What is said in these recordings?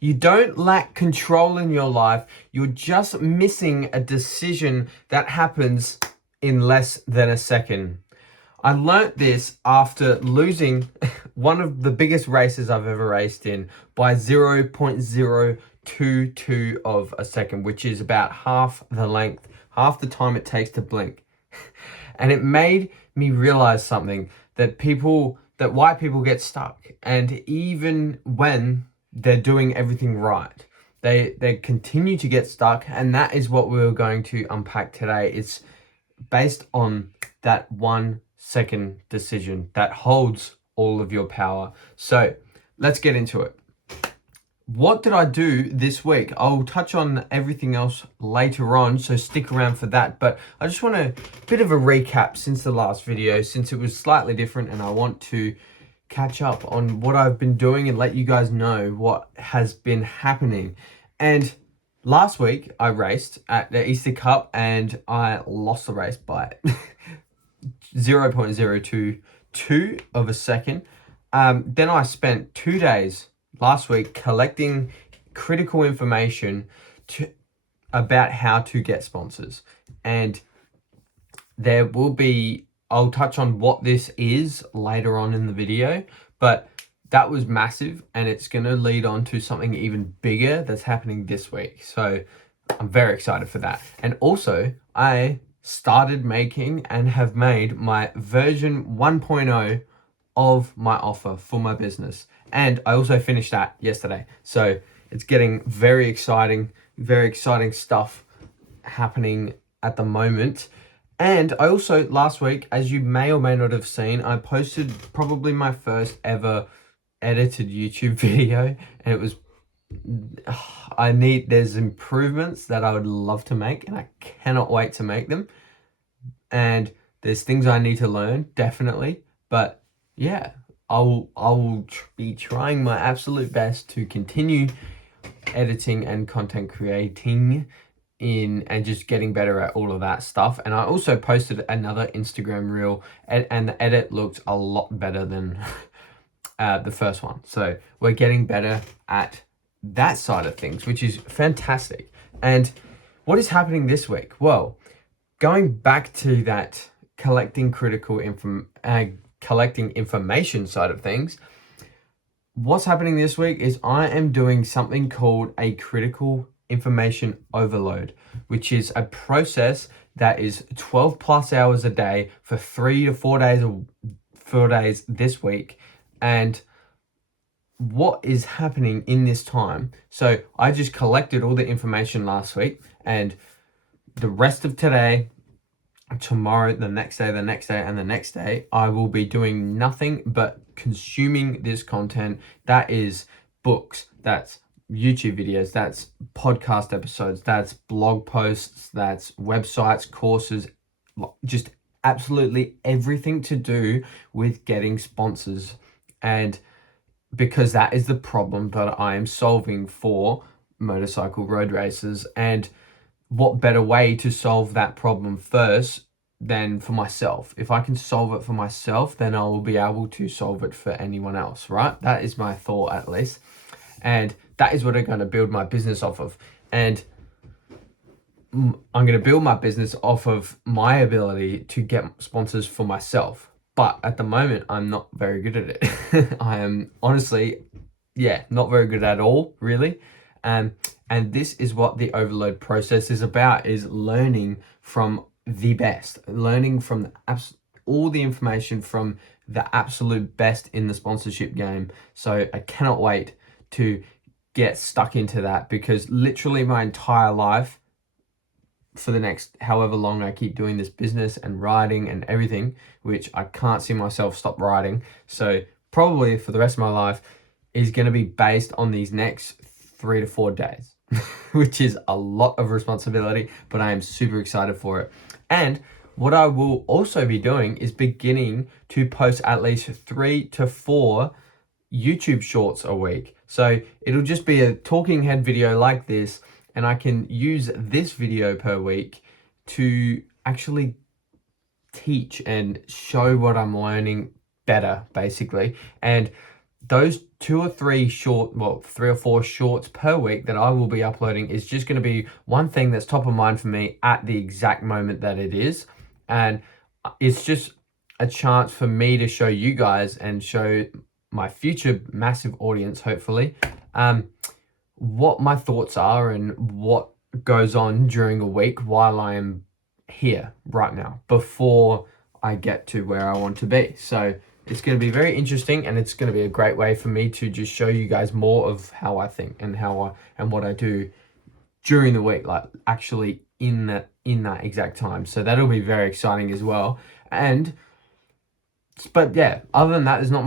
You don't lack control in your life. You're just missing a decision that happens in less than a second. I learnt this after losing one of the biggest races I've ever raced in by 0.022 of a second, which is about half the length, half the time it takes to blink. And it made me realize something, that white people get stuck. And even when they're doing everything right, they continue to get stuck. And that is what we're going to unpack today. It's based on that 1 second decision that holds all of your power. So let's get into it. What did I do this week? I'll touch on everything else later on, so stick around for that. But I just want a bit of a recap since the last video, since it was slightly different, and I want to catch up on what I've been doing and let you guys know what has been happening. And last week I raced at the Easter Cup and I lost the race by 0.022 of a second. Then I spent 2 days last week collecting critical information about how to get sponsors. And there will be, I'll touch on what this is later on in the video, but that was massive, and it's going to lead on to something even bigger that's happening this week. So I'm very excited for that. And also, I started making and have made my version 1.0 of my offer for my business. And I also finished that yesterday. So it's getting very exciting stuff happening at the moment. And I also, last week, as you may or may not have seen, I posted probably my first ever edited YouTube video, and it was, there's improvements that I would love to make, and I cannot wait to make them. And there's things I need to learn, definitely. But yeah, I will be trying my absolute best to continue editing and content creating and just getting better at all of that stuff. And I also posted another Instagram reel, and the edit looked a lot better than the first one. So we're getting better at that side of things, which is fantastic. And what is happening this week? Well, going back to that collecting information side of things, what's happening this week is I am doing something called a critical information overload, which is a process that is 12 plus hours a day for 3 to 4 days this week. And what is happening in this time? So I just collected all the information last week, and the rest of today, tomorrow, the next day, and the next day, I will be doing nothing but consuming this content. That is books, that's YouTube videos, that's podcast episodes, that's blog posts, that's websites, courses, just absolutely everything to do with getting sponsors. And because that is the problem that I am solving for motorcycle road races. And what better way to solve that problem first than for myself? If I can solve it for myself, then I will be able to solve it for anyone else, right? That is my thought, at least. And that is what I'm going to build my business off of. And I'm going to build my business off of my ability to get sponsors for myself. But at the moment, I'm not very good at it. I am honestly, not very good at all, really. And this is what the overload process is about, is learning from the best, learning from all the information from the absolute best in the sponsorship game. So I cannot wait to get stuck into that, because literally my entire life, for the next however long I keep doing this business and writing and everything, which I can't see myself stop writing, so probably for the rest of my life, is going to be based on these next 3 to 4 days, which is a lot of responsibility, but I am super excited for it. And what I will also be doing is beginning to post at least 3 to 4 YouTube shorts a week. So it'll just be a talking head video like this, and I can use this video per week to actually teach and show what I'm learning better, basically. And those 3 or 4 shorts per week that I will be uploading is just going to be one thing that's top of mind for me at the exact moment that it is. And it's just a chance for me to show you guys and show my future massive audience, hopefully, what my thoughts are and what goes on during a week while I am here right now before I get to where I want to be. So it's going to be very interesting, and it's going to be a great way for me to just show you guys more of how I think and what I do during the week, like actually in that exact time. So that'll be very exciting as well. But yeah, other than that, there's not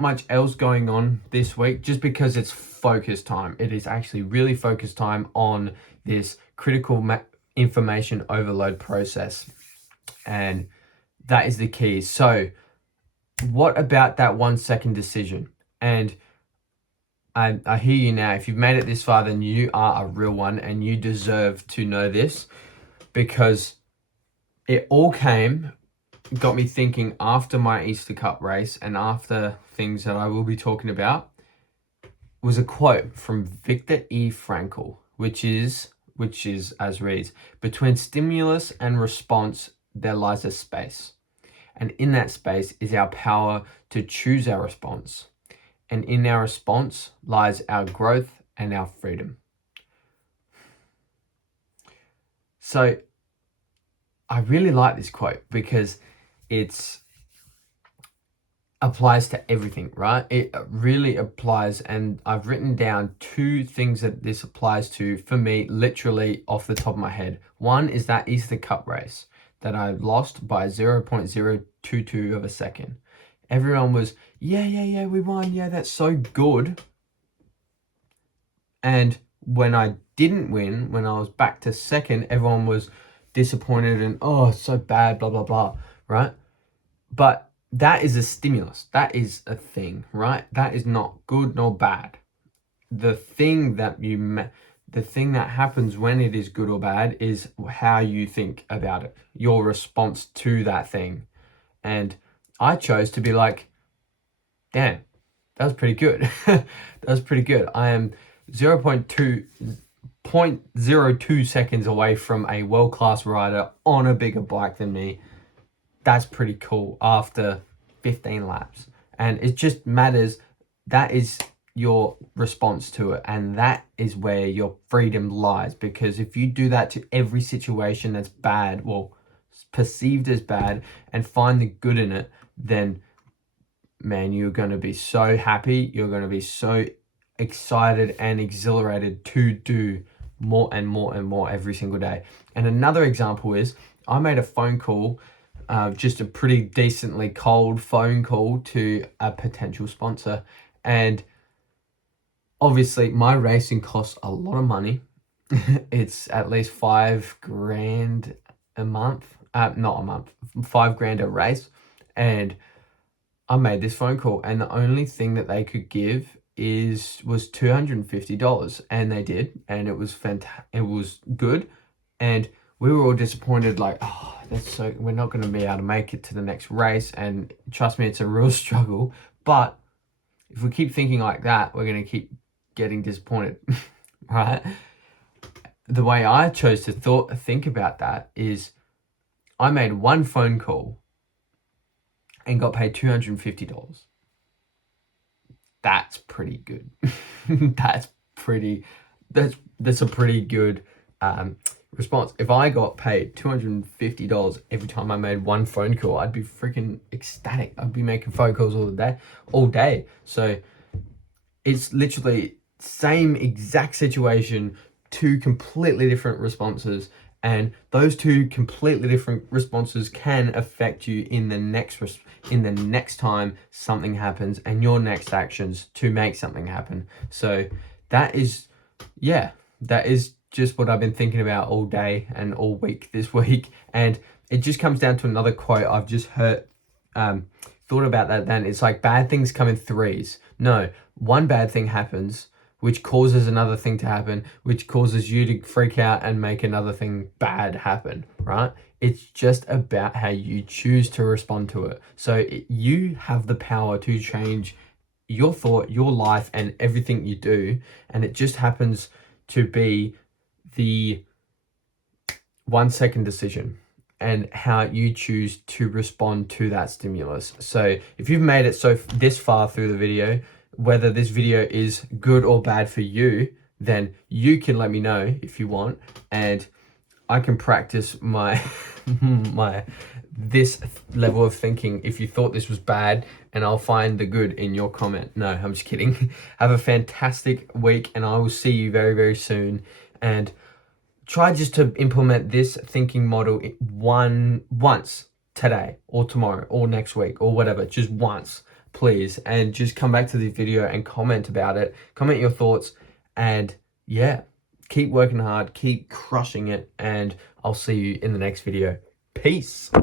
much else going on this week, just because it's focus time. It is actually really focused time on this critical information overload process, and that is the key. So what about that 1 second decision? And I hear you now. If you've made it this far, then you are a real one, and you deserve to know this, because it all got me thinking after my Easter Cup race and after things that I will be talking about. Was a quote from Viktor E. Frankl, which is as reads: "Between stimulus and response, there lies a space. And in that space is our power to choose our response. And in our response lies our growth and our freedom." So I really like this quote because it applies to everything, right? It really applies, and I've written down 2 things that this applies to for me, literally off the top of my head. One is that Easter Cup race that I lost by 0.022 of a second. Everyone was, yeah, we won. Yeah, that's so good. And when I didn't win, when I was back to second, everyone was disappointed and, oh, so bad, blah, blah, blah, right? But that is a stimulus. That is a thing, right? That is not good nor bad. The thing that happens when it is good or bad is how you think about it, your response to that thing. And I chose to be like, damn, that was pretty good. That was pretty good. I am 0.02 seconds away from a world-class rider on a bigger bike than me. That's pretty cool after 15 laps. And it just matters. That is your response to it, and that is where your freedom lies. Because if you do that to every situation that's bad, well, perceived as bad, and find the good in it, then man, you're going to be so happy, you're going to be so excited and exhilarated to do more and more and more every single day. And another example is I made a phone call, just a pretty decently cold phone call to a potential sponsor. And obviously my racing costs a lot of money. It's at least $5,000 a month. Not a month, $5,000 a race. And I made this phone call, and the only thing that they could give was $250, and they did, and it was it was good. And we were all disappointed, like, oh, we're not going to be able to make it to the next race. And trust me, it's a real struggle. But if we keep thinking like that, we're going to keep getting disappointed, right? The way I chose to think about that is I made one phone call and got paid $250. That's pretty good. That's a pretty good response. If I got paid $250 every time I made one phone call, I'd be freaking ecstatic. I'd be making phone calls all day. So it's literally same exact situation, 2 completely different responses. And those 2 completely different responses can affect you in the next time something happens, and your next actions to make something happen. So that is just what I've been thinking about all day and all week this week. And it just comes down to another quote I've just heard, thought about that then. It's like, bad things come in threes. No, one bad thing happens, which causes another thing to happen, which causes you to freak out and make another thing bad happen, right? It's just about how you choose to respond to it. So you have the power to change your thought, your life, and everything you do. And it just happens to be the 1 second decision and how you choose to respond to that stimulus. So if you've made it this far through the video, whether this video is good or bad for you, then you can let me know if you want, and I can practice my this level of thinking if you thought this was bad, and I'll find the good in your comment. No, I'm just kidding. Have a fantastic week, and I will see you very, very soon. And try just to implement this thinking model once today or tomorrow or next week or whatever, just once, please. And just come back to the video and comment about it. Comment your thoughts, and yeah, keep working hard, keep crushing it, and I'll see you in the next video. Peace.